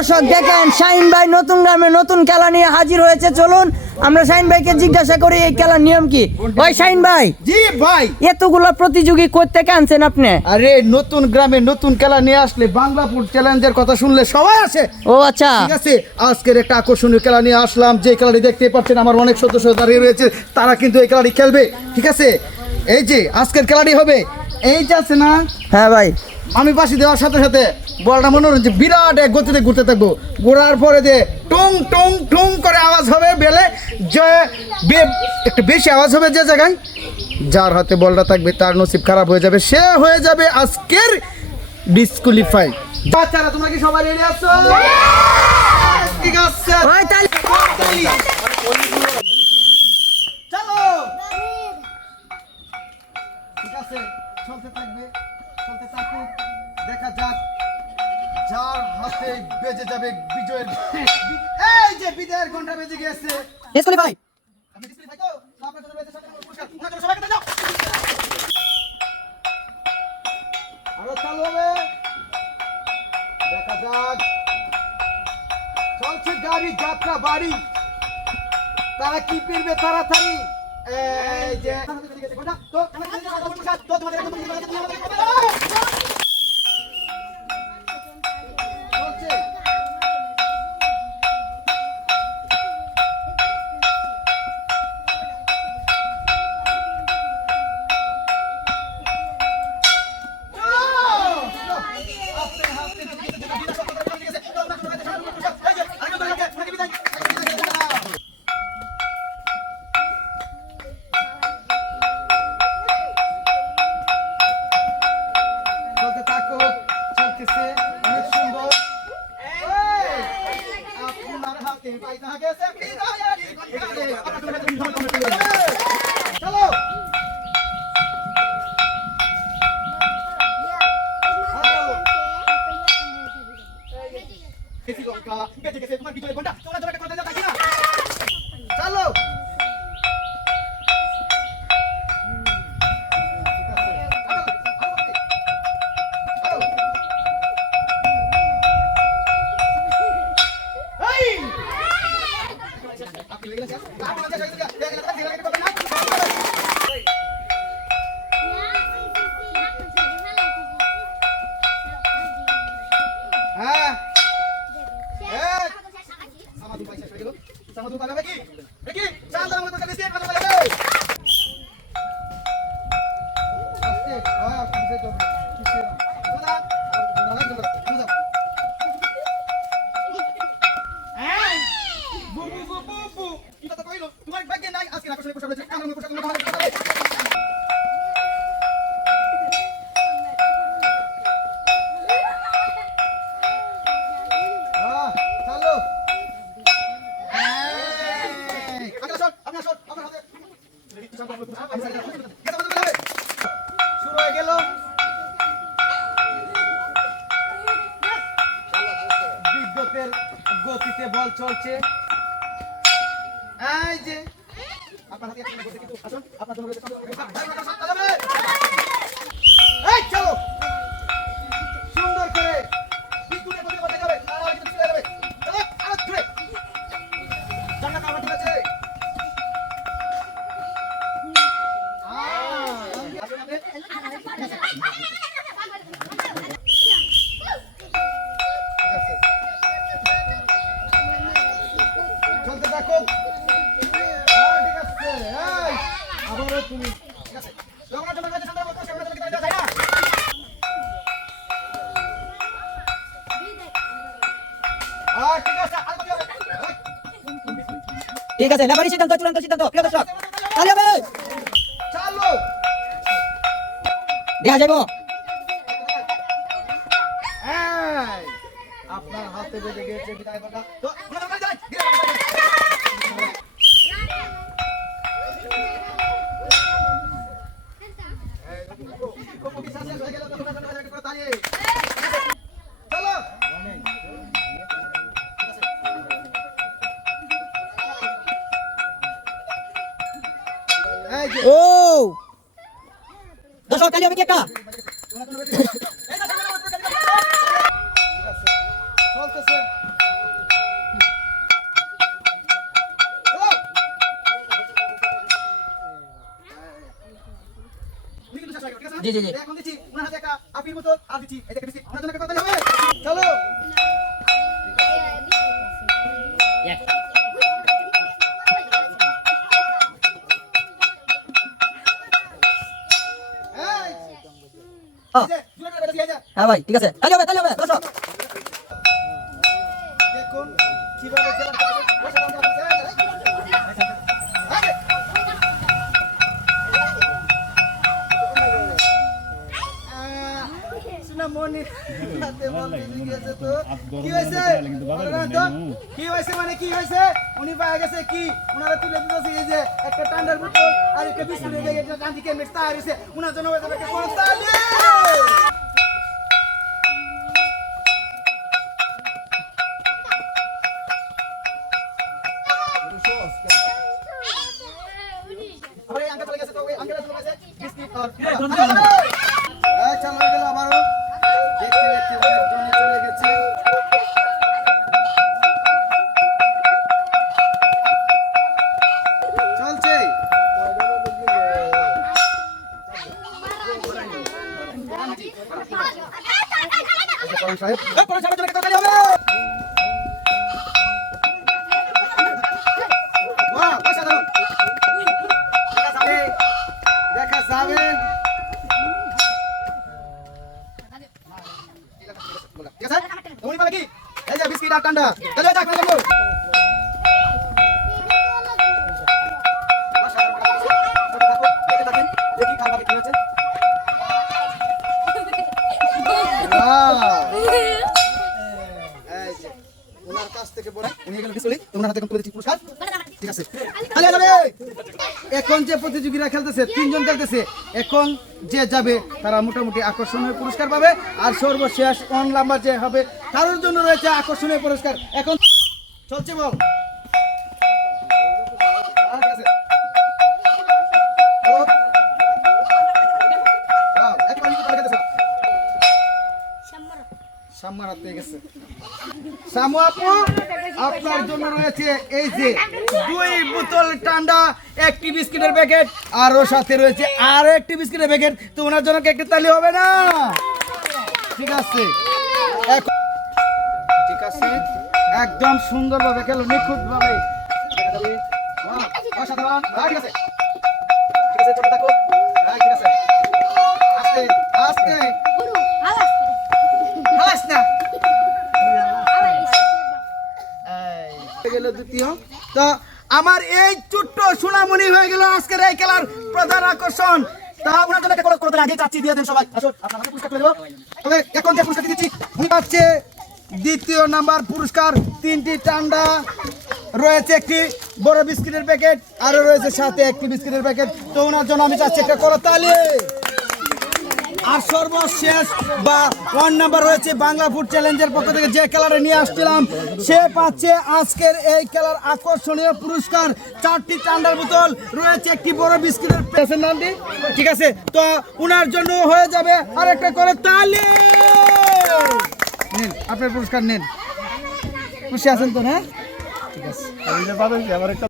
দর্শক দেখেন শাহিন ভাই নতুন গ্রামে নতুন খেলা নিয়ে হাজির হয়েছে। চলুন আমরা শাহিন ভাইকে জিজ্ঞাসা করি এই খেলার নিয়ম কি। ওই শাহিন ভাই, জি ভাই, এতগুলো প্রতিযোগী করতে আনছেন আপনি? আরে নতুন গ্রামে নতুন খেলা নিয়ে আসলে বাংলাপুর চ্যালেঞ্জের কথা শুনলে সবাই আসে। ও আচ্ছা, ঠিক আছে, আজকের একটা আকর্ষণীয় খেলা নিয়ে আসলাম। যে খেলাটি দেখতে পাচ্ছেন আমার অনেক সদস্য দাঁড়িয়ে রয়েছে, তারা কিন্তু এই খেলাটি খেলবে। ঠিক আছে, এই যে আজকের খেলাটি হবে এই যে আছে না, হ্যাঁ ভাই, আমি বাসি দেওয়ার সাথে সাথে বলটা মনে হচ্ছে বিরাট এক গতিতে ঘুরতে থাকবো। ঘোরার পরে যে টুং টুং টুং করে আওয়াজ হবে বেলে, যে একটু বেশি আওয়াজ হবে যে জায়গায়, যার হাতে বলটা থাকবে তার নসিব খারাপ হয়ে যাবে, সে হয়ে যাবে আজকের ডিসকোয়ালিফাই। বাচ্চারা তোমরা কি সবাই রেডি আছো? ঠিক আছে, ওই তাহলে চলো। ঠিক আছে, চলতে থাকবে, চলতে থাকুক, দেখা যাক যার হাতে বেজে যাবে বিজয়ের। এই যে বিজয়ের ঘন্টা বেজে গেছে। ডিসকোয়ালিফাই। আপনি ডিসপ্লে থাকো, আপনার জন্য রয়েছে সবচেয়ে বড় পুরস্কার। আপনারা সবাই কেটে যাও। আরো চালু হবে, দেখা যাক। চলছে গাড়ি যাত্রা বাড়ি, তারা কি ফিরবে তাড়াতাড়ি। এই যে তো তোমাদের চলছে। চলতে থাকুক, চলতেছে অনেক সুন্দর। আপনার হাতে পাইতা গেছে বিজয়ারি ঘন্টা। চলো, তোমার বিজয়ের ঘন্টা চলো। হ্যাঁ, সামাদু পয়সা হয়ে গেল। সামাদু পালাবে কি? দেখি চাল দাম মতো বেশি এক পালাবে। আস্তে, হ্যাঁ, কিসে তো কিসে না। দাদা, দাদা, এই বুবু বুবু বুবু, কি কথা কইলো? তোমার ভাগ্যে নাই আজকে আকর্ষণীয় পোশাক রয়েছে। আমরা পোশাক আমরা ভালো করতে হবে। চলো, শুরু হয়ে গেল। বিদ্যুতের গতিতে বল চলছে। এই যে আপনার হাতে একটা গতি কিন্তু আসুন, আপনার জন্য রয়েছে এই চলো, সুন্দর করে বিদ্যুতের গতিতে বল যাবে, আর কিন্তু চলে যাবে। চলো, আরো জোরে জান্নাত আমার ঠিক আছে। চলতে থাকো, ঠিক আছে। এই আবারও তুমি, ঠিক আছে, লগনা চলে গেছে, সুন্দর মতো সামনে চলে যায় না। ঠিক আছে, আর কি হবে? ঠিক আছে, লেফারি সিদ্ধান্ত, চূড়ান্ত সিদ্ধান্ত। প্রিয় দর্শক, তালি হবে। চালো, দেখা যাইব। এই আপনার হাতে বেজে গেছে বিদায় বলা। তো আমরা যাই। চলো, এই যে ও দর্শক, তালি হবে কি একটা? চলতে খেলতেছে। জি জি জি এখন দিচ্ছি ওনার হাতে একটা আপির বোতল আর দিচ্ছি এই দেখে দিচ্ছি ওনার জন্য একটা কথা হবে চলো এই যে জুড়ে বেটা দিয়ে যা হ্যাঁ ভাই ঠিক আছে তাহলে হবে দর্শক দেখুন কিভাবে খেলা মনে হাতে বল দিয়ে গেছে তো কি হয়েছে কি হয়েছে মানে কি হয়েছে উনি পায়ে গেছে কি উনারা তুলে দিতেছে এই যে একটা ঠান্ডার বোতল আর একটা বিস্কুট এই যে গান্ধী কে মিক্স তৈরি হয়েছে উনার জন্য হয়ে যাবে একটা বড় তালি আরে আঙ্কেল চলে গেছে তো ওই আঙ্কেল চলে গেছে বিস্কুট আর এই চলো গেল আবারো দেখতে দেখতে জনে চলে গেছে চলছে দেখা যাবে ঠিক আছে তুমি পাবে কি এই যে বিস্কিট আর ঠান্ডা চলো যাক না যাবো দেখি খাবার কি হচ্ছে এই যে ওনার কাছ থেকে বলে উনি গেল বিসলি তোমার হাতে তুলে দিচ্ছি পুরস্কার ঠিক আছে চলে যাবে এখন যে প্রতিযোগীরা খেলতেছে তিনজন খেলতেছে এখন যে যাবে তারা মোটামুটি আকর্ষণীয় পুরস্কার পাবে আর সর্বশেষ ওয়ান নাম্বার যে হবে তার জন্য রয়েছে আকর্ষণীয় পুরস্কার এখন চলছে বল সামু আপু আপনার জন্য রয়েছে এই যে 2 বোতল ঠান্ডা একটি বিস্কিটের প্যাকেট আর ওর সাথে রয়েছে আর একটি বিস্কিটের প্যাকেট তো ওনার জন্য একটা তালি হবে না ঠিক আছে ঠিক আছে একদম সুন্দরভাবে খেলো নিখুঁতভাবে অসাধারণ ঠিক আছে ঠিক আছে চলে থাকো ঠিক আছে আস্তে আস্তে হাস না গেল দ্বিতীয় তো আমার এই ছোট্ট সোনামণি হয়ে গেল আজকের এই খেলার প্রধান আকর্ষণ তা আপনার জন্য একটা করে আগে চাচ্ছি দিয়ে দেন সবাই আসো আপনারা পুরস্কার তুলে দেবো তবে এখন যে পুরস্কার দিচ্ছি উনি পাচ্ছে দ্বিতীয় নাম্বার পুরস্কার 3টি ঠান্ডা রয়েছে একটি বড় বিস্কিটের প্যাকেট আর রয়েছে সাথে একটি বিস্কিটের প্যাকেট তো ওনার জন্য আমি চাচ্ছি একটা করতালি আর সর্বশেষ বা 1 নাম্বার রয়েছে বাংলা ফুড চ্যালেঞ্জের পক্ষ থেকে যে খেলাটা নিয়ে আসছিলাম সে পাচ্ছে আজকের এই খেলার আকর্ষণীয় পুরস্কার 4টি ঠান্ডার বোতল রয়েছে একটি বড় বিস্কিটের প্যাকেটের নামটি ঠিক আছে তো ওনার জন্য হয়ে যাবে আর একটা করে তালি নিন আপনার পুরস্কার নিন খুশি আছেন তো হ্যাঁ ঠিক আছে